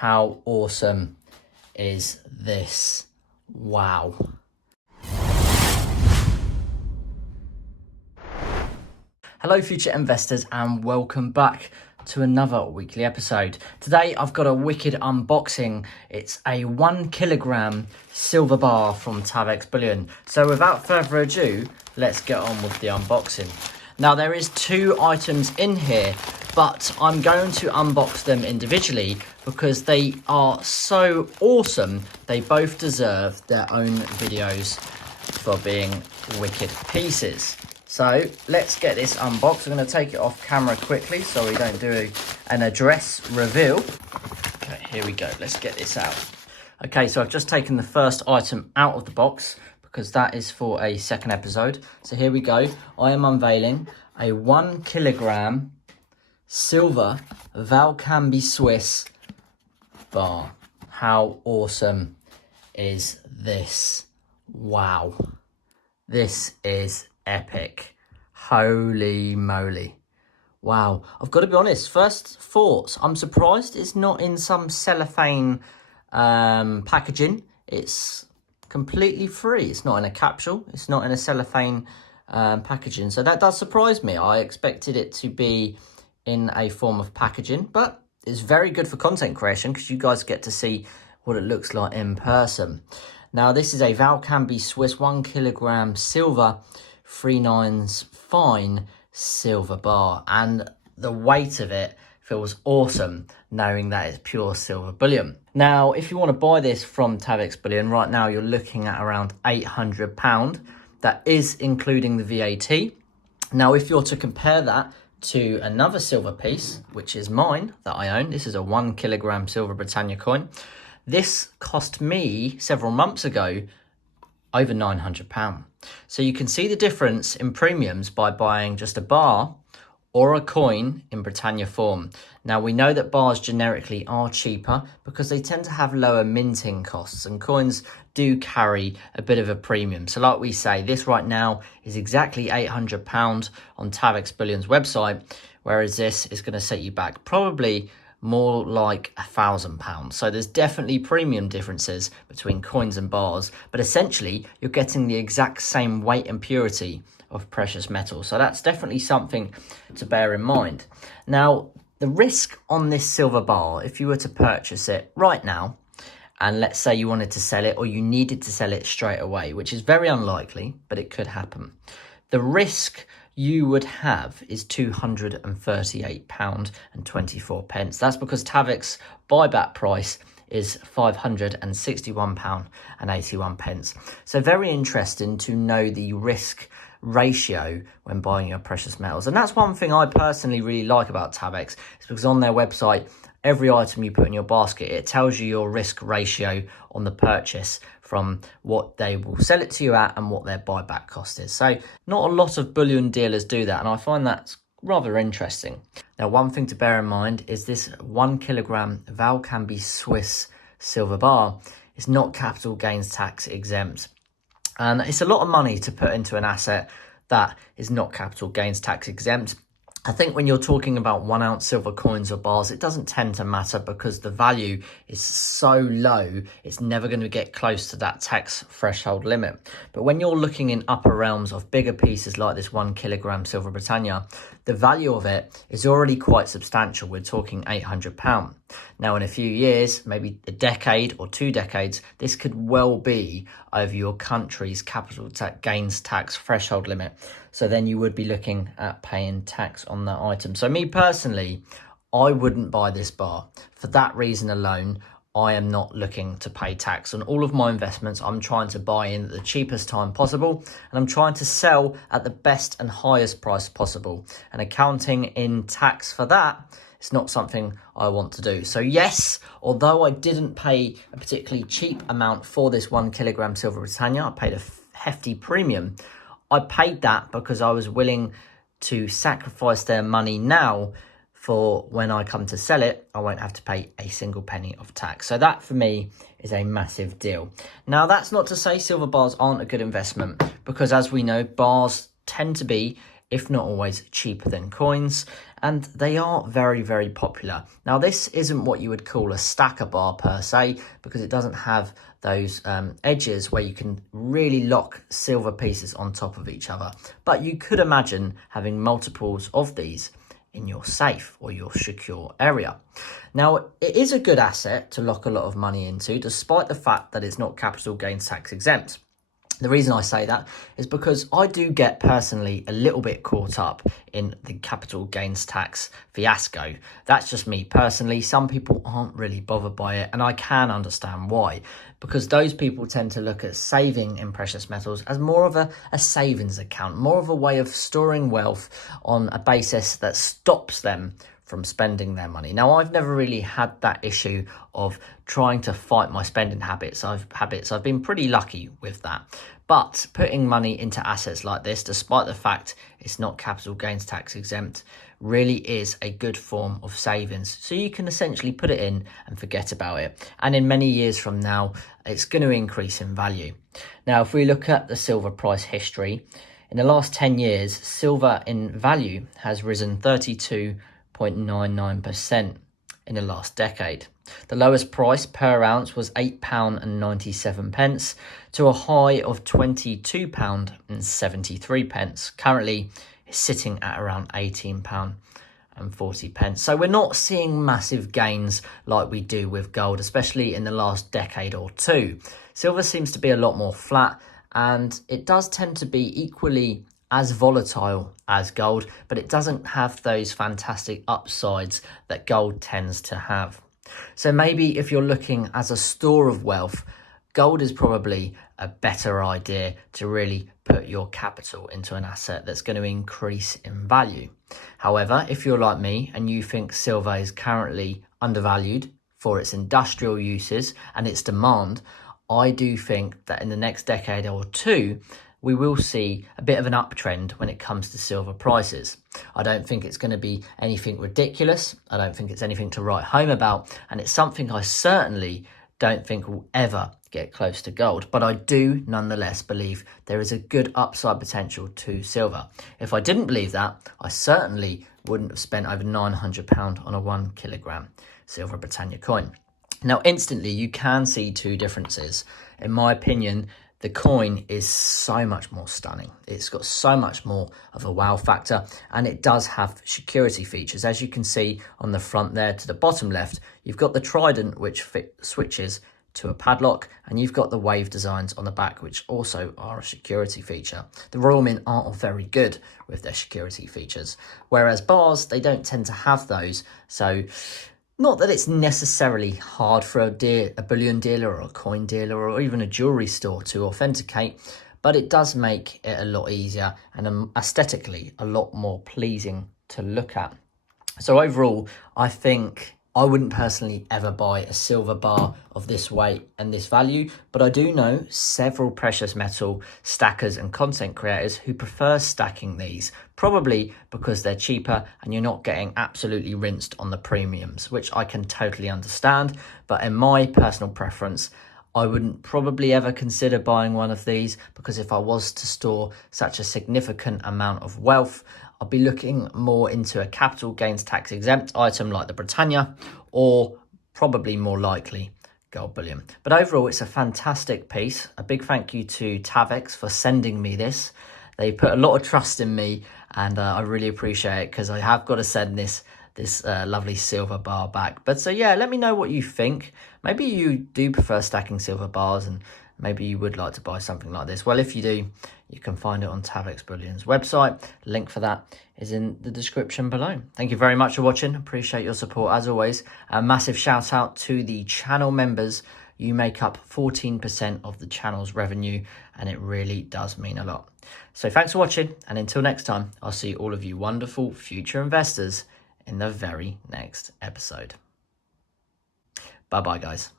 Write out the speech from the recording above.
How awesome is this? Wow. Hello future investors and welcome back to another weekly episode. Today I've got a wicked unboxing. It's a 1 kilogram silver bar from Tavex Bullion. So without further ado, let's get on with the unboxing. Now there is 2 items in here, but I'm going to unbox them individually because they are so awesome. They both deserve their own videos for being wicked pieces. So let's get this unboxed. I'm going to take it off camera quickly so we don't do an address reveal. Okay, here we go. Let's get this out. Okay, so I've just taken the first item out of the box because that is for a second episode. So here we go. I am unveiling a 1 kilogram silver Valcambi Suisse bar. How awesome is this? Wow. This is epic. Holy moly. Wow. I've got to be honest, first thoughts, I'm surprised it's not in some cellophane packaging. It's completely free. It's not in a capsule. It's not in a cellophane packaging. So that does surprise me. I expected it to be in a form of packaging, but it's very good for content creation because you guys get to see what it looks like in person. Now, this is a Valcambi Suisse 1 kilogram silver 3/9 fine silver bar, and the weight of it feels awesome knowing that it's pure silver bullion. Now, if you want to buy this from Tavex Bullion, right now you're looking at around £800. That is including the VAT. Now, if you're to compare that to another silver piece, which is mine that I own, this is a 1 kilogram Silver Britannia coin. This cost me several months ago over £900. So you can see the difference in premiums by buying just a bar or a coin in Britannia form. Now we know that bars generically are cheaper because they tend to have lower minting costs, and coins do carry a bit of a premium. So like we say, this right now is exactly £800 on Tavex Bullion's website, whereas this is going to set you back probably more like £1,000. So there's definitely premium differences between coins and bars, but essentially you're getting the exact same weight and purity of precious metal. So that's definitely something to bear in mind. Now, the risk on this silver bar, if you were to purchase it right now, and let's say you wanted to sell it or you needed to sell it straight away, which is very unlikely, but it could happen. The risk you would have is £238.24. That's because Tavex buyback price is £561.81. So very interesting to know the risk ratio when buying your precious metals. And that's one thing I personally really like about Tavex, is because on their website, every item you put in your basket, it tells you your risk ratio on the purchase from what they will sell it to you at and what their buyback cost is. So not a lot of bullion dealers do that, and I find that's rather interesting. Now, one thing to bear in mind is this 1 kilogram Valcambi Suisse silver bar is not capital gains tax exempt. And it's a lot of money to put into an asset that is not capital gains tax exempt. I think when you're talking about 1 ounce silver coins or bars, it doesn't tend to matter because the value is so low, it's never going to get close to that tax threshold limit. But when you're looking in upper realms of bigger pieces like this 1 kilogram Silver Britannia, the value of it is already quite substantial. We're talking £800. Now, in a few years, maybe a decade or 2 decades, this could well be over your country's capital gains tax threshold limit. So then you would be looking at paying tax on that item. So me personally, I wouldn't buy this bar. For that reason alone, I am not looking to pay tax on all of my investments. I'm trying to buy in at the cheapest time possible, and I'm trying to sell at the best and highest price possible. And accounting in tax for that, it's not something I want to do. So yes, although I didn't pay a particularly cheap amount for this 1 kilogram Silver Britannia, I paid a hefty premium. I paid that because I was willing to sacrifice their money now for when I come to sell it, I won't have to pay a single penny of tax. So that for me is a massive deal. Now, that's not to say silver bars aren't a good investment, because as we know, bars tend to be if not always cheaper than coins, and they are very, very popular. Now, this isn't what you would call a stacker bar per se, because it doesn't have those edges where you can really lock silver pieces on top of each other. But you could imagine having multiples of these in your safe or your secure area. Now, it is a good asset to lock a lot of money into, despite the fact that it's not capital gains tax exempt. The reason I say that is because I do get personally a little bit caught up in the capital gains tax fiasco. That's just me personally. Some people aren't really bothered by it, and I can understand why, because those people tend to look at saving in precious metals as more of a savings account, more of a way of storing wealth on a basis that stops them from spending their money. Now, I've never really had that issue of trying to fight my spending habits. I've been pretty lucky with that. But putting money into assets like this, despite the fact it's not capital gains tax exempt, really is a good form of savings. So you can essentially put it in and forget about it. And in many years from now, it's going to increase in value. Now, if we look at the silver price history, in the last 10 years, silver in value has risen 32.99% in the last decade. The lowest price per ounce was £8.97 to a high of £22.73. Currently, it's sitting at around £18.40. So we're not seeing massive gains like we do with gold, especially in the last decade or two. Silver seems to be a lot more flat, and it does tend to be equally as volatile as gold, but it doesn't have those fantastic upsides that gold tends to have. So maybe if you're looking as a store of wealth, gold is probably a better idea to really put your capital into an asset that's going to increase in value. However, if you're like me and you think silver is currently undervalued for its industrial uses and its demand, I do think that in the next decade or two, we will see a bit of an uptrend when it comes to silver prices. I don't think it's going to be anything ridiculous. I don't think it's anything to write home about. And it's something I certainly don't think will ever get close to gold. But I do nonetheless believe there is a good upside potential to silver. If I didn't believe that, I certainly wouldn't have spent over £900 on a 1 kilogram Silver Britannia coin. Now, instantly, you can see two differences. In my opinion, the coin is so much more stunning. It's got so much more of a wow factor, and it does have security features. As you can see on the front there to the bottom left, you've got the trident, which switches to a padlock, and you've got the wave designs on the back, which also are a security feature. The Royal Mint aren't very good with their security features, whereas bars, they don't tend to have those. So not that it's necessarily hard for a bullion dealer or a coin dealer or even a jewelry store to authenticate, but it does make it a lot easier and aesthetically a lot more pleasing to look at. So overall, I think I wouldn't personally ever buy a silver bar of this weight and this value, but I do know several precious metal stackers and content creators who prefer stacking these, probably because they're cheaper and you're not getting absolutely rinsed on the premiums, which I can totally understand. But in my personal preference, I wouldn't probably ever consider buying one of these, because if I was to store such a significant amount of wealth, I'll be looking more into a capital gains tax exempt item like the Britannia, or probably more likely gold bullion. But overall, it's a fantastic piece. A big thank you to Tavex for sending me this. They put a lot of trust in me, and I really appreciate it, because I have got to send this lovely silver bar back. But so yeah, let me know what you think. Maybe you do prefer stacking silver bars, and maybe you would like to buy something like this. Well, if you do, you can find it on Tavex Bullion's website. Link for that is in the description below. Thank you very much for watching. Appreciate your support as always. A massive shout out to the channel members. You make up 14% of the channel's revenue, and it really does mean a lot. So thanks for watching, and until next time, I'll see all of you wonderful future investors in the very next episode. Bye bye, guys.